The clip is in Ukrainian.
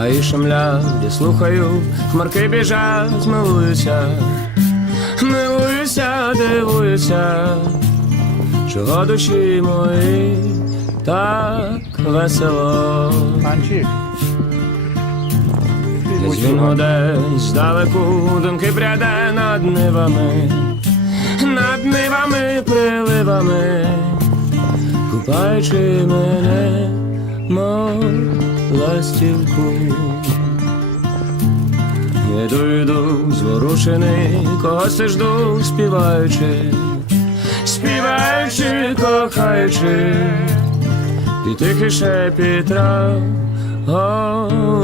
гаї шумлять, я слухаю, хмарки біжать, милуюся, милуюся, дивуюся, чого душі мої так весело. Анчик. Десь він гуде здалеку, думки пряде над нивами, над нивами, приливами, купаючи мене, мов ластівку. Йду, йду, зворушений, когось жду, співаючи, співаючи, кохаючи, і тихий шепіт трав голублячий.